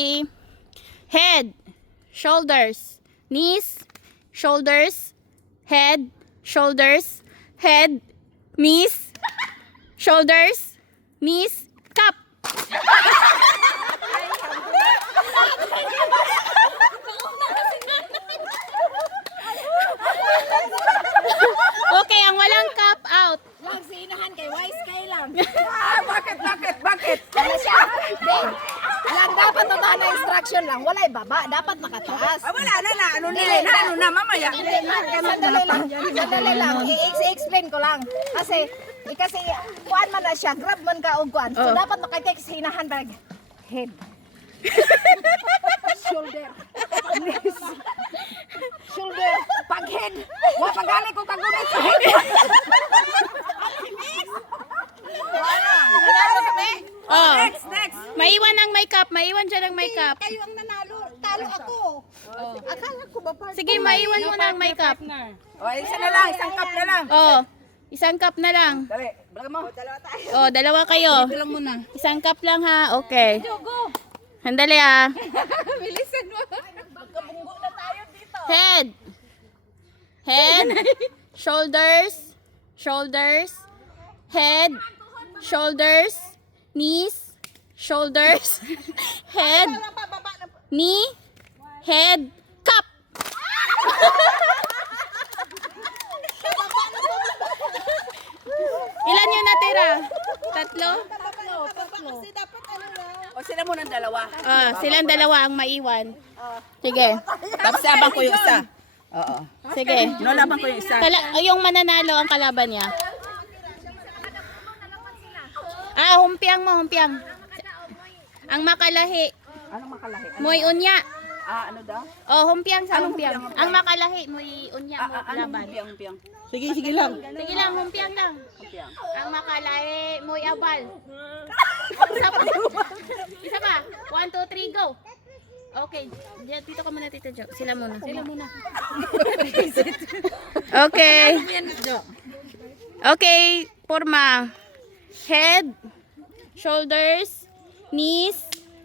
Ready? Head, shoulders, knees, shoulders, head, shoulders, head, knees, shoulders, knees, cup. Okay, ang walang cup out. Lang, sinahan kay wise kay lang. Bakit? Ano siya? Ben, lang dapat baba na instruction lang. Wala baba, dapat makataas. Wala na. Ano na, mamaya. Hindi, sandali lang. I-explain ko lang. Kasi kuan man na siya, grab man ka og kuan. So dapat makatake sa hinahan bag. Head. Shoulder. Knees. Shoulder. Pag head. Wa pagali ko kagunit sa head. Oh. Next. Maiwan ang makeup, maiwan siya ng makeup. Kayo ang nanalo. Talo ako. Akala ko ba partner? Sige, maiwan mo na ang makeup. O, isa na lang, isang cup na lang. Oh, isang cup na lang. Dali, baga mo. Oh, dalawa kayo. Ito lang muna. Isang cup lang ha. Okay. Handali ha. Bilisan mo. Magkabunggo na tayo dito. Head. Head. Shoulders. Shoulders. Head. Shoulders. Knees. Shoulders. Head. Knee. Head. Cup. Ilan yung natira? Tatlo? O, sila muna ang dalawa. Ah, silang dalawa ang maiwan. Sige. Tapos abang ko yung isa. Oo. Sige. Nalaban ko yung isa. Yung mananalo ang kalaban niya. Ah, humpiang mo, humpiang. Ang makalahi. Anong makalahi? Moy unya. Ano daw? Oh, humpiang sa Anong humpiang. humpiang? Ang makalahi, moy unya mo laban. Humpiang. Sige lang, humpiang lang. Ang makalahi, moy abal. Isa pa. 1, 2, 3, go. Okay, dito ka muna, Tita Jo. Sila muna. Okay. Okay, forma. Head, shoulders, knees,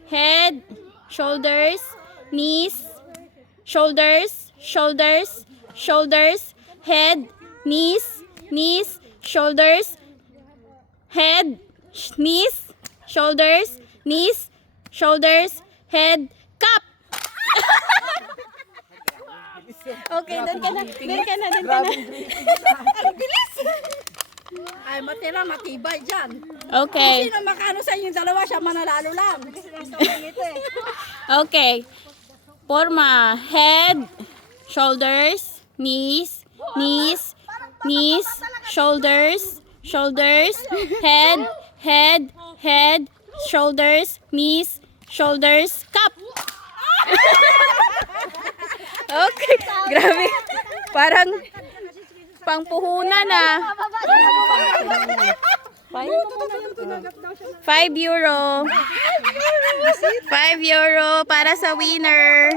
head, shoulders, knees, shoulders, shoulders, shoulders, head, knees, knees, shoulders, head, knees, shoulders, knees, shoulders, head, cup. Okay, doon ka na. Ay, matira, matibay dyan. Okay. Sino makano sa inyo dalawa, siya manalalo lang. Okay. Forma. Head, shoulders, knees, knees, knees, shoulders, shoulders, head, head, head, shoulders, knees, shoulders, cup. Okay. Grabe. Parang pangpuhunan ah. 5 euro. 5 euro para sa winner.